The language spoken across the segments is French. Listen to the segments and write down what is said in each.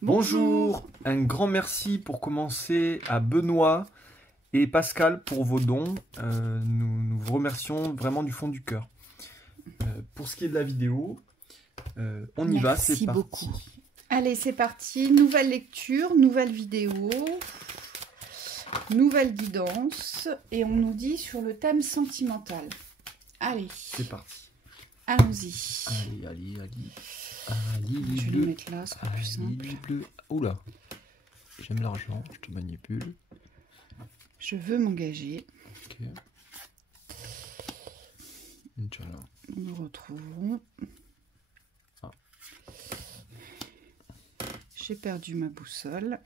Bon. Bonjour, un grand merci pour commencer à Benoît et Pascal pour vos dons. Nous vous remercions vraiment du fond du cœur. Pour ce qui est de la vidéo, on y va, c'est parti. Beaucoup. Allez, c'est parti. Nouvelle lecture, nouvelle vidéo, nouvelle guidance. Et on nous dit sur le thème sentimental. Allez. C'est parti. Allons-y. Allez. Je vais le mettre là, ce sera plus simple. Bleu. Oula, j'aime l'argent, je te manipule. Je veux m'engager. Ok. Inch'Allah. Nous retrouverons. Ah. J'ai perdu ma boussole.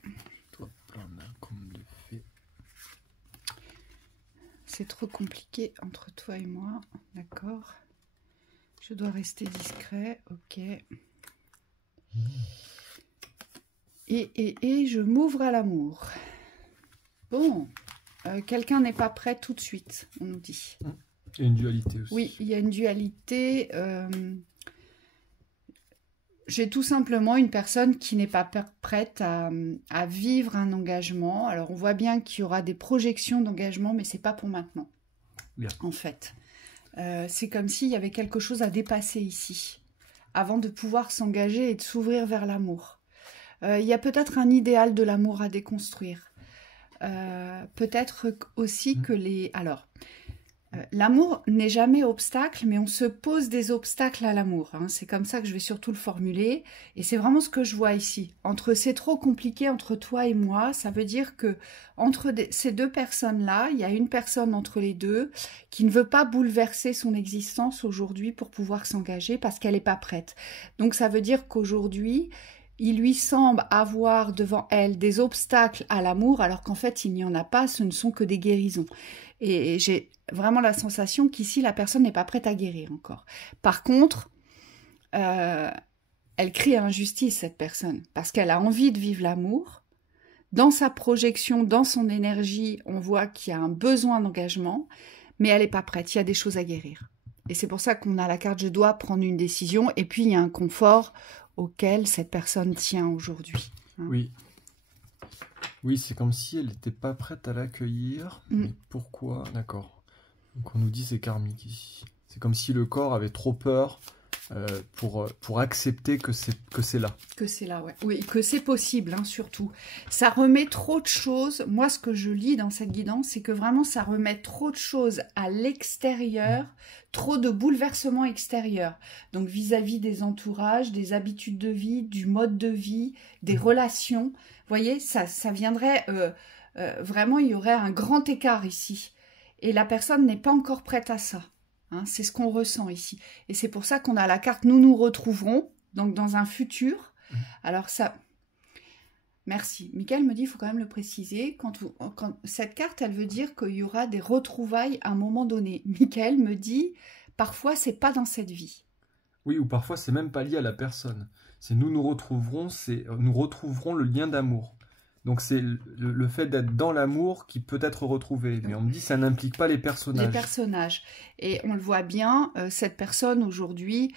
Toi, plein comme de fait. C'est trop compliqué entre toi et moi. D'accord. Je dois rester discret. Ok. Et je m'ouvre à l'amour. Bon. Quelqu'un n'est pas prêt tout de suite, on nous dit. Il y a une dualité aussi. Oui, il y a une dualité. J'ai tout simplement une personne qui n'est pas prête à vivre un engagement. Alors, on voit bien qu'il y aura des projections d'engagement, mais ce n'est pas pour maintenant, Bien. en fait. C'est comme s'il y avait quelque chose à dépasser ici, avant de pouvoir s'engager et de s'ouvrir vers l'amour. Il y a peut-être un idéal de l'amour à déconstruire. Peut-être aussi que les... Alors, l'amour n'est jamais obstacle, mais on se pose des obstacles à l'amour. Hein. C'est comme ça que je vais surtout le formuler. Et c'est vraiment ce que je vois ici. C'est trop compliqué entre toi et moi. Ça veut dire que entre ces deux personnes-là, il y a une personne entre les deux qui ne veut pas bouleverser son existence aujourd'hui pour pouvoir s'engager parce qu'elle n'est pas prête. Donc ça veut dire qu'aujourd'hui... il lui semble avoir devant elle des obstacles à l'amour, alors qu'en fait, il n'y en a pas, ce ne sont que des guérisons. Et j'ai vraiment la sensation qu'ici, la personne n'est pas prête à guérir encore. Par contre, elle crie à l'injustice, cette personne, parce qu'elle a envie de vivre l'amour. Dans sa projection, dans son énergie, on voit qu'il y a un besoin d'engagement, mais elle n'est pas prête, il y a des choses à guérir. Et c'est pour ça qu'on a la carte « Je dois prendre une décision », et puis il y a un confort auquel cette personne tient aujourd'hui. Hein. Oui, c'est comme si elle n'était pas prête à l'accueillir. Mais pourquoi? D'accord. Donc on nous dit c'est karmique ici. C'est comme si le corps avait trop peur pour accepter que c'est là. Que c'est là, ouais. Oui, que c'est possible, hein, surtout. Ça remet trop de choses. Moi, ce que je lis dans cette guidance, c'est que vraiment, ça remet trop de choses à l'extérieur, trop de bouleversements extérieurs. Donc, vis-à-vis des entourages, des habitudes de vie, du mode de vie, des relations. Vous voyez, ça viendrait... vraiment, il y aurait un grand écart ici. Et la personne n'est pas encore prête à ça. Hein, c'est ce qu'on ressent ici. Et c'est pour ça qu'on a la carte « Nous nous retrouverons », donc dans un futur. Alors ça... Merci. Mickaël me dit, il faut quand même le préciser, quand cette carte, elle veut dire qu'il y aura des retrouvailles à un moment donné. Mickaël me dit, parfois, c'est pas dans cette vie. Oui, ou parfois, c'est même pas lié à la personne. C'est nous retrouverons le lien d'amour. Donc c'est le fait d'être dans l'amour qui peut être retrouvé. Mais on me dit ça n'implique pas les personnages. Les personnages. Et on le voit bien, cette personne aujourd'hui,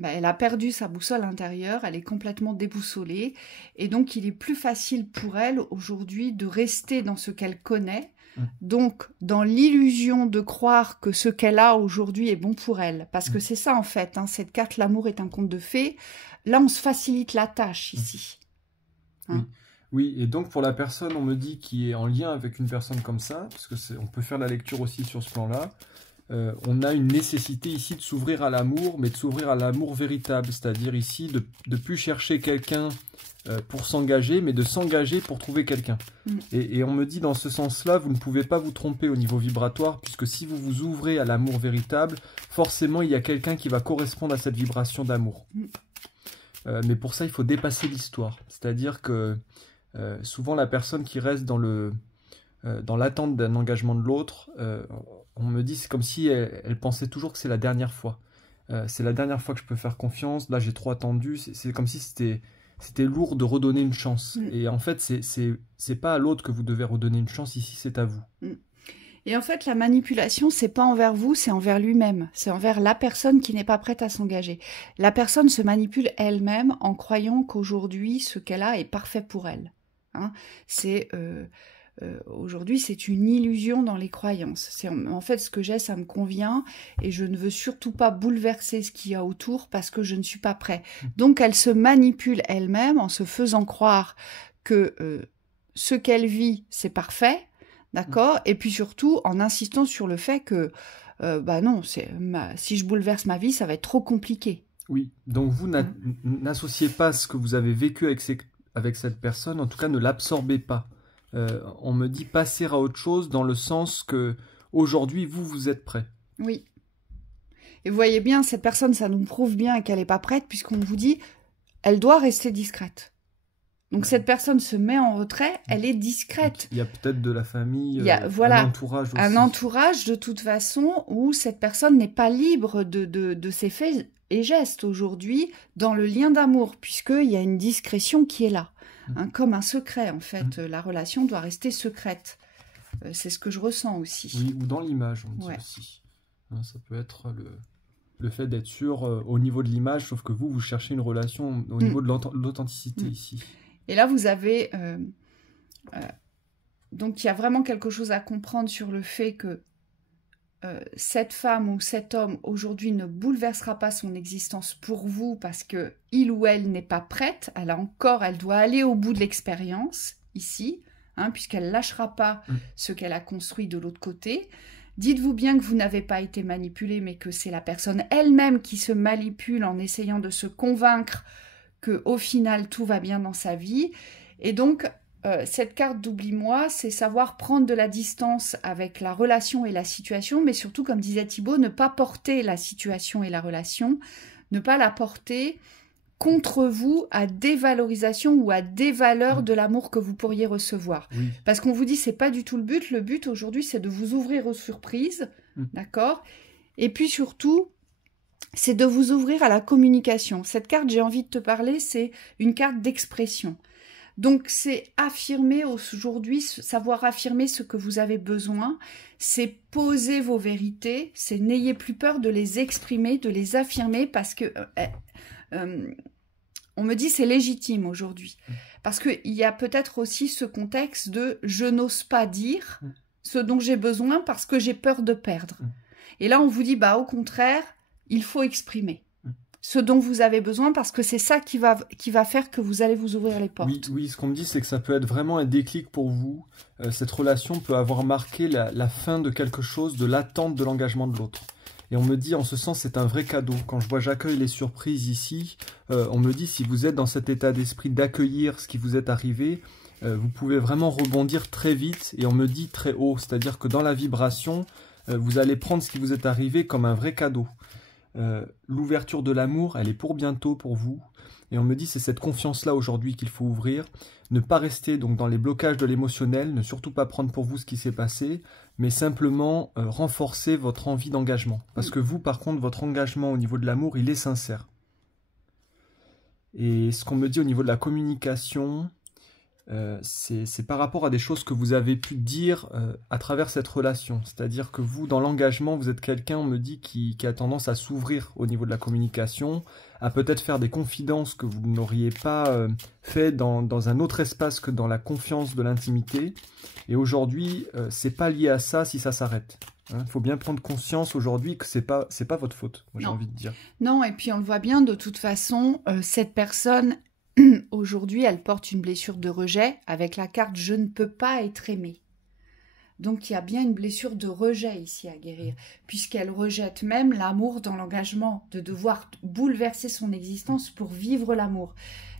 elle a perdu sa boussole intérieure, elle est complètement déboussolée. Et donc il est plus facile pour elle aujourd'hui de rester dans ce qu'elle connaît. Donc dans l'illusion de croire que ce qu'elle a aujourd'hui est bon pour elle. Parce que c'est ça en fait, hein, cette carte « L'amour est un conte de fées ». Là on se facilite la tâche ici. Hein. Oui, et donc pour la personne, on me dit, qui est en lien avec une personne comme ça, parce que on peut faire la lecture aussi sur ce plan-là, on a une nécessité ici de s'ouvrir à l'amour, mais de s'ouvrir à l'amour véritable, c'est-à-dire ici de ne plus chercher quelqu'un pour s'engager, mais de s'engager pour trouver quelqu'un. Et on me dit dans ce sens-là, vous ne pouvez pas vous tromper au niveau vibratoire, puisque si vous vous ouvrez à l'amour véritable, forcément il y a quelqu'un qui va correspondre à cette vibration d'amour. Mais pour ça, il faut dépasser l'histoire, c'est-à-dire que souvent la personne qui reste dans l'attente d'un engagement de l'autre, on me dit c'est comme si elle pensait toujours que c'est la dernière fois. C'est la dernière fois que je peux faire confiance, là j'ai trop attendu, c'est comme si c'était lourd de redonner une chance. Et en fait, c'est pas à l'autre que vous devez redonner une chance, ici c'est à vous. Et en fait, la manipulation, c'est pas envers vous, c'est envers lui-même. C'est envers la personne qui n'est pas prête à s'engager. La personne se manipule elle-même en croyant qu'aujourd'hui, ce qu'elle a est parfait pour elle. Hein, aujourd'hui, c'est une illusion dans les croyances. En fait, ce que j'ai, ça me convient et je ne veux surtout pas bouleverser ce qu'il y a autour parce que je ne suis pas prêt. Donc, elle se manipule elle-même en se faisant croire que ce qu'elle vit, c'est parfait, d'accord? Et puis surtout, en insistant sur le fait que, non, si je bouleverse ma vie, ça va être trop compliqué. Oui, donc vous n'associez pas ce que vous avez vécu avec cette personne, en tout cas ne l'absorbez pas. On me dit passer à autre chose dans le sens que aujourd'hui vous êtes prêt. Oui. Et vous voyez bien, cette personne, ça nous prouve bien qu'elle n'est pas prête puisqu'on vous dit, elle doit rester discrète. Donc cette personne se met en retrait, elle est discrète. Donc, il y a peut-être de la famille, voilà, un entourage aussi. Un entourage de toute façon où cette personne n'est pas libre de ses faits et gestes aujourd'hui dans le lien d'amour puisqu'il y a une discrétion qui est là. Hein, comme un secret en fait, la relation doit rester secrète. C'est ce que je ressens aussi. Oui, ou dans l'image on dit aussi. Hein, ça peut être le fait d'être sûr au niveau de l'image, sauf que vous cherchez une relation au niveau de l'authenticité ici. Et là, vous avez... donc, il y a vraiment quelque chose à comprendre sur le fait que cette femme ou cet homme, aujourd'hui, ne bouleversera pas son existence pour vous parce que il ou elle n'est pas prête. Elle doit aller au bout de l'expérience, ici, hein, puisqu'elle ne lâchera pas ce qu'elle a construit de l'autre côté. Dites-vous bien que vous n'avez pas été manipulé, mais que c'est la personne elle-même qui se manipule en essayant de se convaincre qu'au final, tout va bien dans sa vie. Et donc, cette carte d'oublie-moi, c'est savoir prendre de la distance avec la relation et la situation, mais surtout, comme disait Thibaut, ne pas porter la situation et la relation, ne pas la porter contre vous à dévalorisation ou à dévaleur de l'amour que vous pourriez recevoir. Oui. Parce qu'on vous dit, c'est pas du tout le but. Le but, aujourd'hui, c'est de vous ouvrir aux surprises, d'accord? Et puis surtout, c'est de vous ouvrir à la communication. Cette carte, j'ai envie de te parler, c'est une carte d'expression. Donc, c'est affirmer aujourd'hui, savoir affirmer ce que vous avez besoin, c'est poser vos vérités, c'est n'ayez plus peur de les exprimer, de les affirmer, parce que on me dit c'est légitime aujourd'hui. Parce qu'il y a peut-être aussi ce contexte de je n'ose pas dire ce dont j'ai besoin parce que j'ai peur de perdre. Et là, on vous dit, au contraire, il faut exprimer ce dont vous avez besoin parce que c'est ça qui va faire que vous allez vous ouvrir les portes. Oui, ce qu'on me dit, c'est que ça peut être vraiment un déclic pour vous. Cette relation peut avoir marqué la fin de quelque chose, de l'attente de l'engagement de l'autre. Et on me dit, en ce sens, c'est un vrai cadeau. Quand je vois j'accueille les surprises ici, on me dit, si vous êtes dans cet état d'esprit d'accueillir ce qui vous est arrivé, vous pouvez vraiment rebondir très vite. Et on me dit très haut, c'est-à-dire que dans la vibration, vous allez prendre ce qui vous est arrivé comme un vrai cadeau. L'ouverture de l'amour, elle est pour bientôt pour vous. Et on me dit, c'est cette confiance-là aujourd'hui qu'il faut ouvrir. Ne pas rester donc dans les blocages de l'émotionnel, ne surtout pas prendre pour vous ce qui s'est passé, mais simplement renforcer votre envie d'engagement. Parce que vous, par contre, votre engagement au niveau de l'amour, il est sincère. Et ce qu'on me dit au niveau de la communication, c'est par rapport à des choses que vous avez pu dire à travers cette relation. C'est-à-dire que vous, dans l'engagement, vous êtes quelqu'un, on me dit, qui a tendance à s'ouvrir au niveau de la communication, à peut-être faire des confidences que vous n'auriez pas fait dans un autre espace que dans la confiance de l'intimité. Et aujourd'hui, c'est pas lié à ça si ça s'arrête. Il faut bien prendre conscience aujourd'hui que c'est pas votre faute, j'ai envie de dire. Non, et puis on le voit bien, de toute façon, cette personne... Aujourd'hui, elle porte une blessure de rejet avec la carte « Je ne peux pas être aimée ». Donc, il y a bien une blessure de rejet ici à guérir, puisqu'elle rejette même l'amour dans l'engagement, de devoir bouleverser son existence pour vivre l'amour.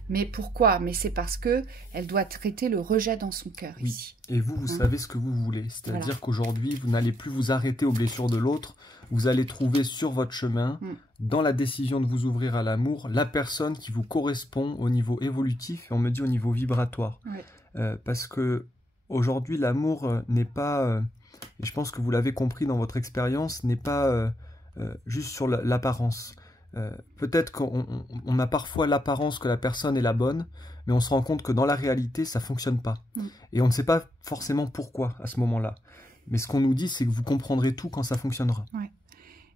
Mais pourquoi? Mais c'est parce que elle doit traiter le rejet dans son cœur ici. Et vous savez ce que vous voulez. C'est-à-dire qu'aujourd'hui, vous n'allez plus vous arrêter aux blessures de l'autre. Vous allez trouver sur votre chemin, dans la décision de vous ouvrir à l'amour, la personne qui vous correspond au niveau évolutif et on me dit au niveau vibratoire. Parce que aujourd'hui, l'amour n'est pas, et je pense que vous l'avez compris dans votre expérience, n'est pas juste sur l'apparence. Peut-être qu'on a parfois l'apparence que la personne est la bonne, mais on se rend compte que dans la réalité, ça ne fonctionne pas. Et on ne sait pas forcément pourquoi à ce moment-là. Mais ce qu'on nous dit, c'est que vous comprendrez tout quand ça fonctionnera. Ouais.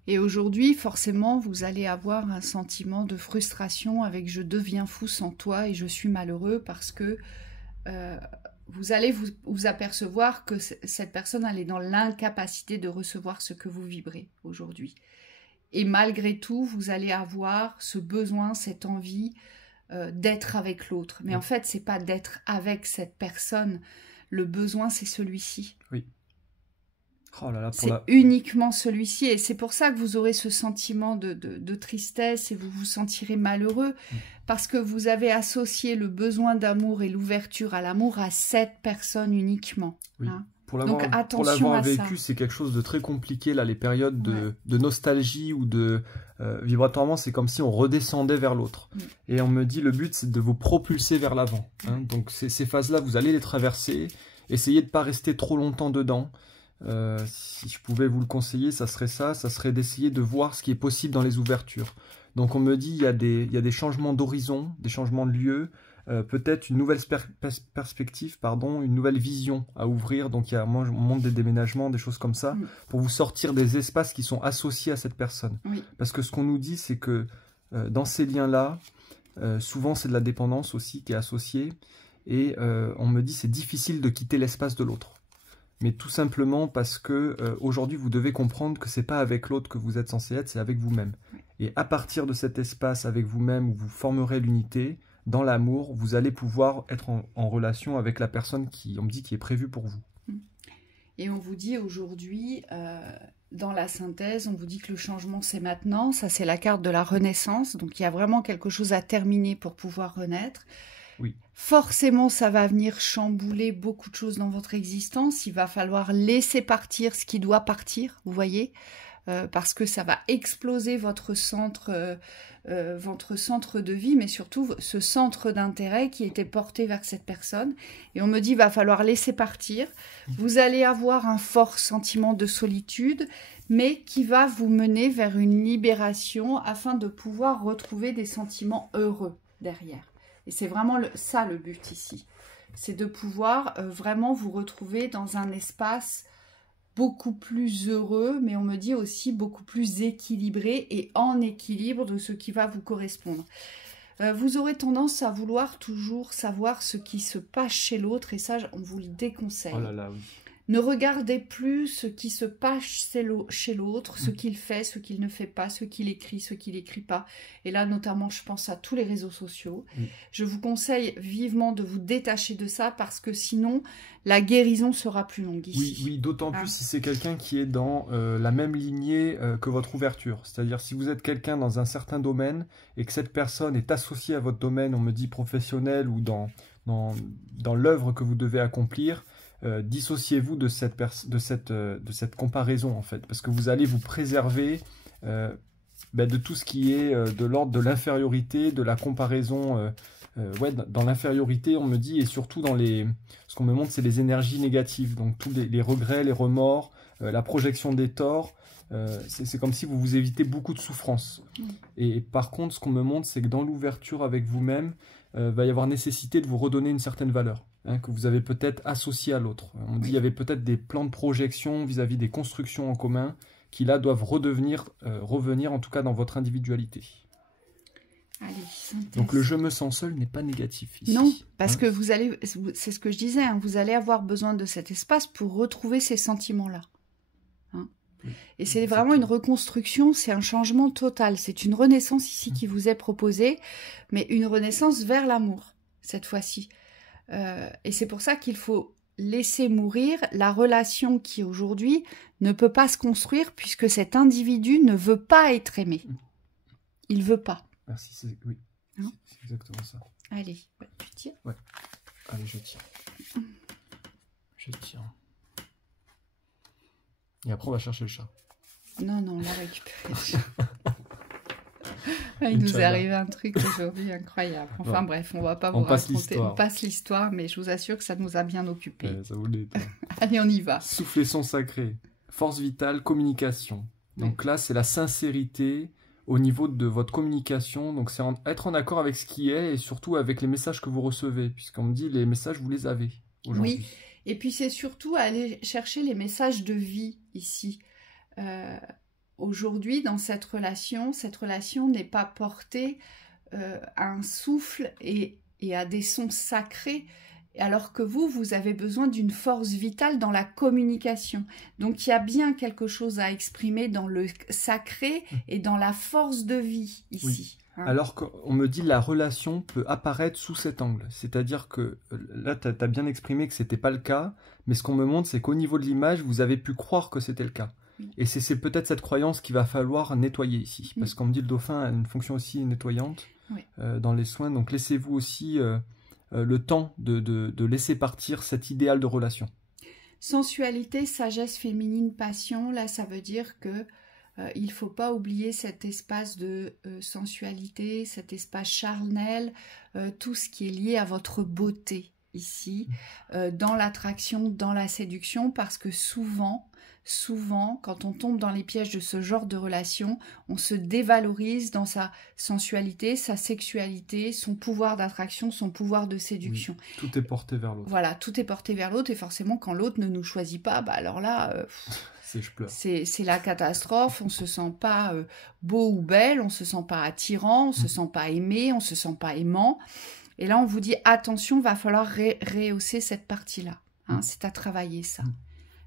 Et aujourd'hui, forcément, vous allez avoir un sentiment de frustration avec « je deviens fou sans toi et je suis malheureux » parce que vous allez vous apercevoir que cette personne, elle est dans l'incapacité de recevoir ce que vous vibrez aujourd'hui. Et malgré tout, vous allez avoir ce besoin, cette envie d'être avec l'autre. Mais en fait, c'est pas d'être avec cette personne. Le besoin, c'est celui-ci. Oui. Oh là là, c'est uniquement celui-ci. Et c'est pour ça que vous aurez ce sentiment de tristesse et vous vous sentirez malheureux. Parce que vous avez associé le besoin d'amour et l'ouverture à l'amour à cette personne uniquement. Oui. Hein. Donc attention à vécu, c'est quelque chose de très compliqué, là, les périodes de nostalgie ou de... vibratoirement, c'est comme si on redescendait vers l'autre. Et on me dit, le but, c'est de vous propulser vers l'avant. Hein. Donc ces phases-là, vous allez les traverser. Essayez de ne pas rester trop longtemps dedans. Si je pouvais vous le conseiller, ça serait d'essayer de voir ce qui est possible dans les ouvertures. Donc on me dit, il y a des changements d'horizon, des changements de lieu, peut-être une nouvelle perspective, une nouvelle vision à ouvrir. Donc moi, on montre des déménagements, des choses comme ça, pour vous sortir des espaces qui sont associés à cette personne. Oui. Parce que ce qu'on nous dit, c'est que dans ces liens-là, souvent c'est de la dépendance aussi qui est associée, et on me dit c'est difficile de quitter l'espace de l'autre. Mais tout simplement parce que aujourd'hui vous devez comprendre que c'est pas avec l'autre que vous êtes censé être, c'est avec vous-même. Oui. Et à partir de cet espace avec vous-même où vous formerez l'unité, dans l'amour, vous allez pouvoir être en relation avec la personne on me dit, qui est prévue pour vous. Et on vous dit aujourd'hui, dans la synthèse, on vous dit que le changement c'est maintenant. Ça c'est la carte de la renaissance. Donc il y a vraiment quelque chose à terminer pour pouvoir renaître. Oui. Forcément, ça va venir chambouler beaucoup de choses dans votre existence. Il va falloir laisser partir ce qui doit partir, vous voyez, parce que ça va exploser votre centre de vie, mais surtout ce centre d'intérêt qui était porté vers cette personne. Et on me dit, il va falloir laisser partir. Vous allez avoir un fort sentiment de solitude, mais qui va vous mener vers une libération afin de pouvoir retrouver des sentiments heureux derrière. Et c'est vraiment ça le but ici. C'est de pouvoir vraiment vous retrouver dans un espace beaucoup plus heureux, mais on me dit aussi beaucoup plus équilibré et en équilibre de ce qui va vous correspondre. Vous aurez tendance à vouloir toujours savoir ce qui se passe chez l'autre, et ça, on vous le déconseille. Oh là là, oui. Ne regardez plus ce qui se passe chez l'autre, ce qu'il fait, ce qu'il ne fait pas, ce qu'il écrit, ce qu'il n'écrit pas. Et là, notamment, je pense à tous les réseaux sociaux. Je vous conseille vivement de vous détacher de ça parce que sinon, la guérison sera plus longue ici. Oui, d'autant plus si c'est quelqu'un qui est dans la même lignée que votre ouverture. C'est-à-dire, si vous êtes quelqu'un dans un certain domaine et que cette personne est associée à votre domaine, on me dit professionnel ou dans l'œuvre que vous devez accomplir, dissociez-vous de cette comparaison en fait, parce que vous allez vous préserver de tout ce qui est de l'ordre de l'infériorité, de la comparaison, dans l'infériorité on me dit, et surtout ce qu'on me montre c'est les énergies négatives, donc tous les regrets, les remords, la projection des torts, c'est comme si vous vous évitez beaucoup de souffrance. Et par contre ce qu'on me montre c'est que dans l'ouverture avec vous-même, va y avoir nécessité de vous redonner une certaine valeur. Que vous avez peut-être associé à l'autre. On dit qu'il y avait peut-être des plans de projection vis-à-vis des constructions en commun qui là doivent revenir en tout cas dans votre individualité. Allez, donc le je me sens seul n'est pas négatif ici. Non, parce que c'est ce que je disais, vous allez avoir besoin de cet espace pour retrouver ces sentiments-là. Et c'est vraiment une reconstruction, c'est un changement total, c'est une renaissance ici qui vous est proposée, mais une renaissance vers l'amour, cette fois-ci. Et c'est pour ça qu'il faut laisser mourir la relation qui aujourd'hui ne peut pas se construire puisque cet individu ne veut pas être aimé. Il ne veut pas. Merci, oui, c'est exactement ça. Allez, tu tires ? Ouais, allez, je tire. Je tire. Et après, on va chercher le chat. Non, on l'a récupéré. Il nous est arrivé un truc aujourd'hui incroyable. Enfin bref, on va pas vous raconter. On passe l'histoire, mais je vous assure que ça nous a bien occupés. Ça vous l'est. Allez, on y va. Souffler son sacré. Force vitale, communication. Donc là, c'est la sincérité au niveau de votre communication. Donc c'est être en accord avec ce qui est et surtout avec les messages que vous recevez. Puisqu'on me dit, les messages, vous les avez aujourd'hui. Oui, Et puis c'est surtout aller chercher les messages de vie ici. Aujourd'hui, dans cette relation n'est pas portée à un souffle et à des sons sacrés, alors que vous avez besoin d'une force vitale dans la communication. Donc il y a bien quelque chose à exprimer dans le sacré et dans la force de vie ici. Oui. Hein. Alors qu'on me dit la relation peut apparaître sous cet angle. C'est-à-dire que là, tu as bien exprimé que ce n'était pas le cas, mais ce qu'on me montre, c'est qu'au niveau de l'image, vous avez pu croire que c'était le cas. Oui. Et c'est peut-être cette croyance qu'il va falloir nettoyer ici. Parce qu'on me dit le dauphin a une fonction aussi nettoyante oui. Dans les soins. Donc laissez-vous aussi le temps de laisser partir cet idéal de relation. Sensualité, sagesse féminine, passion, là ça veut dire que il ne faut pas oublier cet espace de sensualité, cet espace charnel, tout ce qui est lié à votre beauté ici, dans l'attraction, dans la séduction, parce que souvent, quand on tombe dans les pièges de ce genre de relation, on se dévalorise dans sa sensualité, sa sexualité, son pouvoir d'attraction, son pouvoir de séduction. Oui, tout est porté vers l'autre. Voilà, tout est porté vers l'autre, et forcément, quand l'autre ne nous choisit pas, bah alors là... c'est la catastrophe, on se sent pas beau ou belle, on se sent pas attirant, on se sent pas aimé, on se sent pas aimant. Et là, on vous dit, attention, va falloir rehausser cette partie-là. Hein, c'est à travailler ça.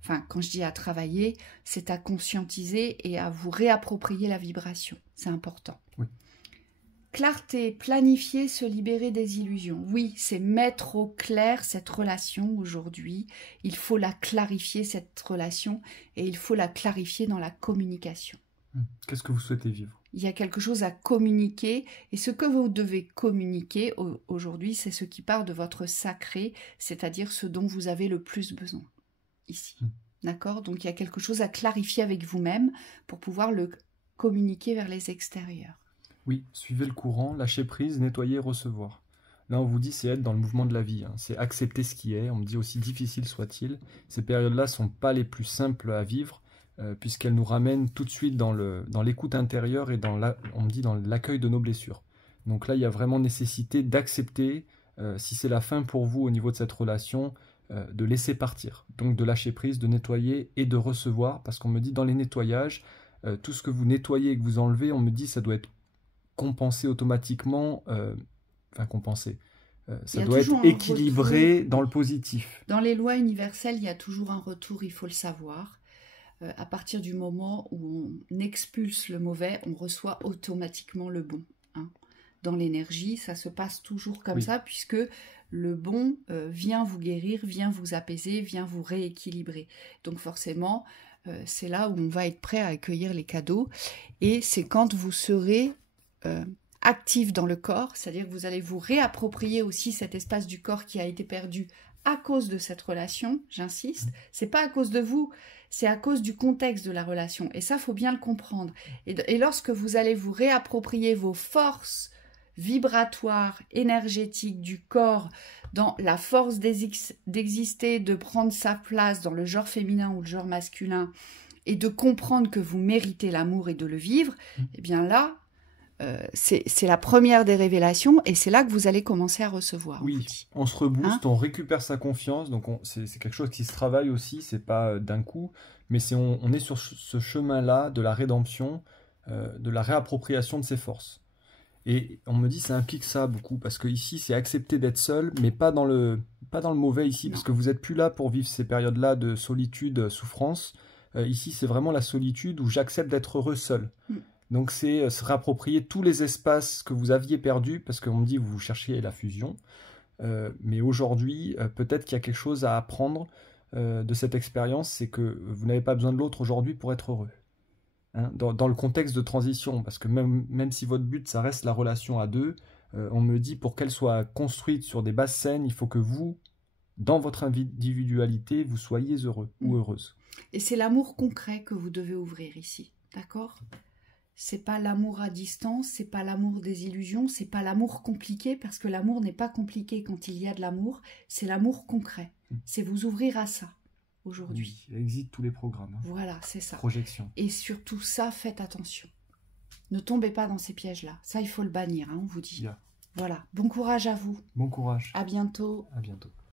Enfin, quand je dis à travailler, c'est à conscientiser et à vous réapproprier la vibration. C'est important. Oui. Clarté, planifier, se libérer des illusions. Oui, c'est mettre au clair cette relation aujourd'hui. Il faut la clarifier, cette relation, et il faut la clarifier dans la communication. Qu'est-ce que vous souhaitez vivre? Il y a quelque chose à communiquer, et ce que vous devez communiquer aujourd'hui, c'est ce qui part de votre sacré, c'est-à-dire ce dont vous avez le plus besoin, ici. D'accord? Donc il y a quelque chose à clarifier avec vous-même pour pouvoir le communiquer vers les extérieurs. Oui, suivez le courant, lâchez prise, nettoyer, recevoir. Là, on vous dit, c'est être dans le mouvement de la vie. Hein. C'est accepter ce qui est. On me dit aussi, difficile soit-il. Ces périodes-là ne sont pas les plus simples à vivre, puisqu'elles nous ramènent tout de suite dans l'écoute intérieure et on me dit dans l'accueil de nos blessures. Donc là, il y a vraiment nécessité d'accepter, si c'est la fin pour vous au niveau de cette relation, de laisser partir. Donc de lâcher prise, de nettoyer et de recevoir, parce qu'on me dit dans les nettoyages, tout ce que vous nettoyez et que vous enlevez, on me dit ça doit être compensé automatiquement, ça doit être équilibré dans le positif. Dans les lois universelles, il y a toujours un retour, il faut le savoir. À partir du moment où on expulse le mauvais, on reçoit automatiquement le bon. Hein. Dans l'énergie, ça se passe toujours comme ça, puisque le bon vient vous guérir, vient vous apaiser, vient vous rééquilibrer. Donc forcément, c'est là où on va être prêt à accueillir les cadeaux. Et c'est quand vous serez actif dans le corps, c'est-à-dire que vous allez vous réapproprier aussi cet espace du corps qui a été perdu à cause de cette relation, j'insiste, c'est pas à cause de vous, c'est à cause du contexte de la relation, et ça, faut bien le comprendre. Et lorsque vous allez vous réapproprier vos forces vibratoires, énergétiques du corps, dans la force d'exister, de prendre sa place dans le genre féminin ou le genre masculin, et de comprendre que vous méritez l'amour et de le vivre, eh bien là, c'est la première des révélations, et c'est là que vous allez commencer à recevoir. Oui, on se rebooste, on récupère sa confiance, donc c'est quelque chose qui se travaille aussi, c'est pas d'un coup, mais on est sur ce chemin-là de la rédemption, de la réappropriation de ses forces. Et on me dit ça implique ça beaucoup, parce que ici c'est accepter d'être seul, mais pas dans le mauvais ici, parce que vous n'êtes plus là pour vivre ces périodes-là de solitude, souffrance. Ici c'est vraiment la solitude où j'accepte d'être heureux seul. Donc c'est se réapproprier tous les espaces que vous aviez perdus, parce qu'on me dit que vous cherchiez la fusion. Mais aujourd'hui, peut-être qu'il y a quelque chose à apprendre de cette expérience, c'est que vous n'avez pas besoin de l'autre aujourd'hui pour être heureux. Hein, dans le contexte de transition, parce que même si votre but, ça reste la relation à deux, on me dit pour qu'elle soit construite sur des bases saines, il faut que vous, dans votre individualité, vous soyez heureux ou heureuse. Et c'est l'amour concret que vous devez ouvrir ici, d'accord ? C'est pas l'amour à distance, c'est pas l'amour des illusions, c'est pas l'amour compliqué, parce que l'amour n'est pas compliqué quand il y a de l'amour, c'est l'amour concret. C'est vous ouvrir à ça, aujourd'hui. Oui, il existe tous les programmes. Hein. Voilà, c'est ça. Projection. Et surtout ça, faites attention. Ne tombez pas dans ces pièges-là. Ça, il faut le bannir, hein, on vous dit. Bien. Voilà. Bon courage à vous. Bon courage. À bientôt. À bientôt.